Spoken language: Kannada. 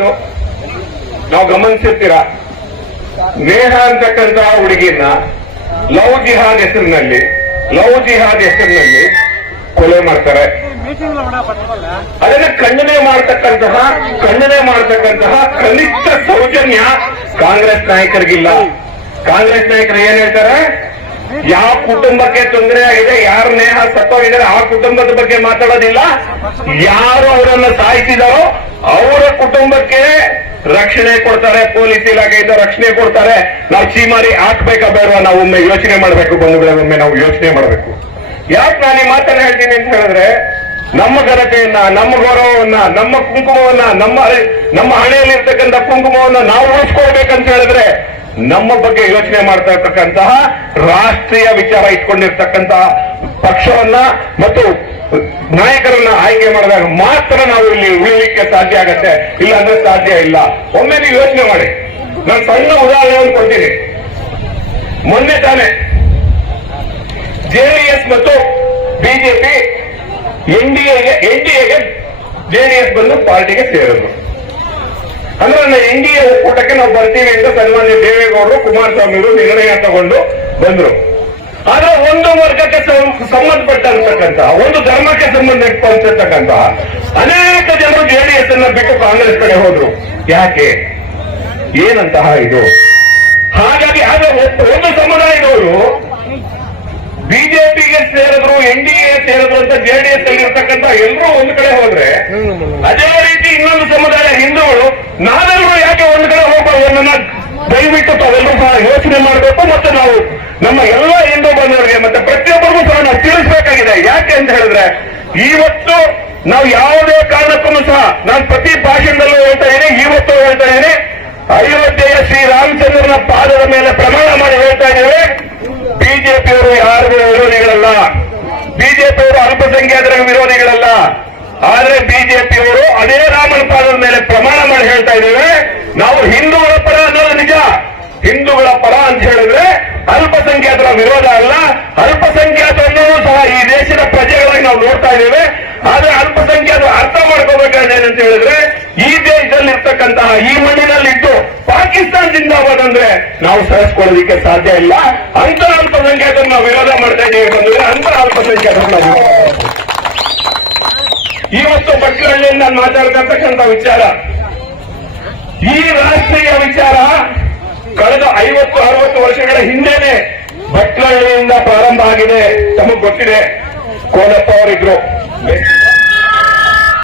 ನಾವು ಗಮನಿಸಿರ್ತೀರ? ನೇಹ ಅಂತಕ್ಕಂತ ಹುಡುಗಿನ ಲವ್ ಜಿಹಾದ್ ಹೆಸರಿನಲ್ಲಿ, ಲವ್ ಜಿಹಾದ್ ಹೆಸರಿನಲ್ಲಿ ಕೊಲೆ ಮಾಡ್ತಾರೆ. ಅದನ್ನ ಖಂಡನೆ ಮಾಡ್ತಕ್ಕಂತಹ ಖಂಡನೆ ಮಾಡ್ತಕ್ಕಂತಹ ಕನಿಷ್ಠ ಸೌಜನ್ಯ ಕಾಂಗ್ರೆಸ್ ನಾಯಕರಿಗಿಲ್ಲ. ಕಾಂಗ್ರೆಸ್ ನಾಯಕರು ಏನ್ ಹೇಳ್ತಾರೆ? ಯಾವ ಕುಟುಂಬಕ್ಕೆ ತೊಂದರೆ ಆಗಿದೆ, ಯಾರ ನೇಹ ಸತ್ತೋಗಿದ್ದಾರೆ ಆ ಕುಟುಂಬದ ಬಗ್ಗೆ ಮಾತಾಡೋದಿಲ್ಲ. ಯಾರು ಅವರನ್ನ ಸಾಯಿಸಿದಾರೋ ಅವರ ಕುಟುಂಬಕ್ಕೆ ರಕ್ಷಣೆ ಕೊಡ್ತಾರೆ, ಪೊಲೀಸ್ ಇಲಾಖೆಯಿಂದ ರಕ್ಷಣೆ ಕೊಡ್ತಾರೆ. ನಾವು ಚೀಮಾರಿ ಹಾಕ್ಬೇಕಾ ಬೇಡವಾ? ನಾವು ಒಮ್ಮೆ ಯೋಚನೆ ಮಾಡಬೇಕು, ಬಂಧುಗಳೇ, ಒಮ್ಮೆ ನಾವು ಯೋಚನೆ ಮಾಡಬೇಕು. ಯಾಕೆ ನಾನು ಈ ಮಾತನ್ನ ಹೇಳ್ತೀನಿ ಅಂತ ಹೇಳಿದ್ರೆ, ನಮ್ಮ ಘನತೆಯನ್ನ, ನಮ್ಮ ಗೌರವವನ್ನ, ನಮ್ಮ ಕುಂಕುಮವನ್ನ, ನಮ್ಮ ನಮ್ಮ ಹಣೆಯಲ್ಲಿ ಇರ್ತಕ್ಕಂಥ ಕುಂಕುಮವನ್ನ ನಾವು ಉಳಿಸ್ಕೊಳ್ಬೇಕಂತ ಹೇಳಿದ್ರೆ ನಮ್ಮ ಬಗ್ಗೆ ಯೋಚನೆ ಮಾಡ್ತಾ ಇರ್ತಕ್ಕಂತಹ ರಾಷ್ಟ್ರೀಯ ವಿಚಾರ ಇಟ್ಕೊಂಡಿರ್ತಕ್ಕಂತಹ ಪಕ್ಷವನ್ನ ಮತ್ತು ನಾಯಕರನ್ನ ಆಯ್ಕೆ ಮಾಡಿದಾಗ ಮಾತ್ರ ನಾವು ಇಲ್ಲಿ ಉಳಿಲಿಕ್ಕೆ ಸಾಧ್ಯ ಆಗತ್ತೆ. ಇಲ್ಲ ಅಂದ್ರೆ ಸಾಧ್ಯ ಇಲ್ಲ. ಒಮ್ಮೆ ನೀವು ಯೋಚನೆ ಮಾಡಿ. ನಾನು ಸಣ್ಣ ಉದಾಹರಣೆಯನ್ನು ಕೊಡ್ತೀನಿ. ಮೊನ್ನೆ ತಾನೆ ಜೆಡಿಎಸ್ ಮತ್ತು ಬಿಜೆಪಿ ಎನ್ಡಿಎಗೆ ಎನ್ಡಿಎಗೆ ಜೆಡಿಎಸ್ ಬಂದು ಪಾರ್ಟಿಗೆ ಸೇರಿದ್ರು. ಅಂದ್ರೆ ಎನ್ ಡಿ ಎ ಒಕ್ಕೂಟಕ್ಕೆ ನಾವು ಬರ್ತೀವಿ ಅಂತ ಸನ್ಮಾನ್ಯ ದೇವೇಗೌಡರು ಕುಮಾರಸ್ವಾಮಿ ಅವರು ನಿರ್ಣಯ ತಗೊಂಡು ಬಂದ್ರು. ಆದ್ರೆ ಒಂದು ವರ್ಗಕ್ಕೆ ಸಂಬಂಧಪಟ್ಟಂತಕ್ಕಂತ ಒಂದು ಧರ್ಮಕ್ಕೆ ಸಂಬಂಧಪಟ್ಟಿರ್ತಕ್ಕಂತಹ ಅನೇಕ ಜನರು ಜೆಡಿಎಸ್ ಅನ್ನ ಬಿಟ್ಟು ಕಾಂಗ್ರೆಸ್ ಕಡೆ ಹೋದ್ರು. ಯಾಕೆ? ಏನಂತಹ ಇದು? ಹಾಗಾಗಿ ಆದ್ರೆ ಒಂದು ಸಮುದಾಯದವರು ಬಿಜೆಪಿಗೆ ಸೇರಿದ್ರು ಎನ್ ಡಿ ಎ ಸೇರಿದ್ರು ಅಂತ ಜೆಡಿಎಸ್ ಅಲ್ಲಿ ಇರ್ತಕ್ಕಂಥ ಎಲ್ಲರೂ ಒಂದು ಕಡೆ ಹೋದ್ರೆ ಅದೇ ರೀತಿ ಇನ್ನೊಂದು ಸಮುದಾಯ ಹಿಂದೂಗಳು ನಾವೆಲ್ಲರೂ ಯಾಕೆ ಒಂದು ಅನ್ನೋದನ್ನ ದಯವಿಟ್ಟು ತಾವೆಲ್ಲರೂ ಸಹ ಯೋಚನೆ ಮಾಡಬೇಕು ಮತ್ತು ನಾವು ನಮ್ಮ ಎಲ್ಲ ಹಿಂದೂ ಬಂಧುಗಳಿಗೆ ಮತ್ತೆ ಪ್ರತಿಯೊಬ್ಬರಿಗೂ ಸಹ ನಾವು ತಿಳಿಸಬೇಕಾಗಿದೆ. ಯಾಕೆ ಅಂತ ಹೇಳಿದ್ರೆ ಇವತ್ತು ನಾವು ಯಾವುದೇ ಕಾರಣಕ್ಕೂ ಸಹ ನಾನು ಪ್ರತಿ ಭಾಷಣದಲ್ಲೂ ಹೇಳ್ತಾ ಇದ್ದೀನಿ ಇವತ್ತು ಹೇಳ್ತಾ ಇದ್ದೀನಿ. ಅಯೋಧ್ಯೆಯ ಶ್ರೀರಾಮಚಂದ್ರನ ಪಾದದ ಮೇಲೆ ಪ್ರಮಾಣ ಮಾಡಿ ಹೇಳ್ತಾ ಇದ್ದೇವೆ. ಬಿಜೆಪಿಯವರು ಯಾರಿಗೂ ವಿರೋಧಿಗಳಲ್ಲ. ಬಿಜೆಪಿಯವರು ಅಲ್ಪಸಂಖ್ಯಾತರ ವಿರೋಧಿಗಳಲ್ಲ. ಆದ್ರೆ ಬಿಜೆಪಿಯವರು ಅದೇ ರಾಮನ ಪಾದದ ಮೇಲೆ ಪ್ರಮಾಣ ಮಾಡಿ ಹೇಳ್ತಾ ಇದ್ದೇವೆ. ಅಲ್ಪಸಂಖ್ಯಾತರ ವಿರೋಧ ಅಲ್ಲ. ಅಲ್ಪಸಂಖ್ಯಾತರನ್ನೂ ಸಹ ಈ ದೇಶದ ಪ್ರಜೆಗಳಾಗಿ ನಾವು ನೋಡ್ತಾ ಇದ್ದೇವೆ. ಆದ್ರೆ ಅಲ್ಪಸಂಖ್ಯಾತರು ಅರ್ಥ ಮಾಡ್ಕೋಬೇಕಾದ್ರೆ ಏನಂತ ಹೇಳಿದ್ರೆ, ಈ ದೇಶದಲ್ಲಿ ಇರ್ತಕ್ಕಂತಹ ಈ ಮಣ್ಣಿನಲ್ಲಿದ್ದು ಪಾಕಿಸ್ತಾನ ಜಿಂದಾಬಾದ್ ಅಂದ್ರೆ ನಾವು ಸಹಿಸ್ಕೊಳ್ಳೋದಿಕ್ಕೆ ಸಾಧ್ಯ ಇಲ್ಲ. ಅಂತ ಅಲ್ಪಸಂಖ್ಯಾತರು ನಾವು ವಿರೋಧ ಮಾಡ್ತಾ ಇದ್ದೀವಿ ಬಂದ್ರೆ ಅಂತ ಅಲ್ಪಸಂಖ್ಯಾತರು. ಇವತ್ತು ಬಟ್ಲಹಳ್ಳಿಯಿಂದ ನಾನು ಮಾತಾಡ್ತಕ್ಕಂಥ ವಿಚಾರ ಈ ರಾಷ್ಟ್ರೀಯ ವಿಚಾರ ಕಳೆದ ಐವತ್ತು ಅರವತ್ತು ವರ್ಷಗಳ ಹಿಂದೆನೆ ಭಟ್ಲಹಳ್ಳಿಯಿಂದ ಪ್ರಾರಂಭ ಆಗಿದೆ. ತಮಗೆ ಗೊತ್ತಿದೆ. ಕೋಲಪ್ಪ ಅವರಿದ್ರು.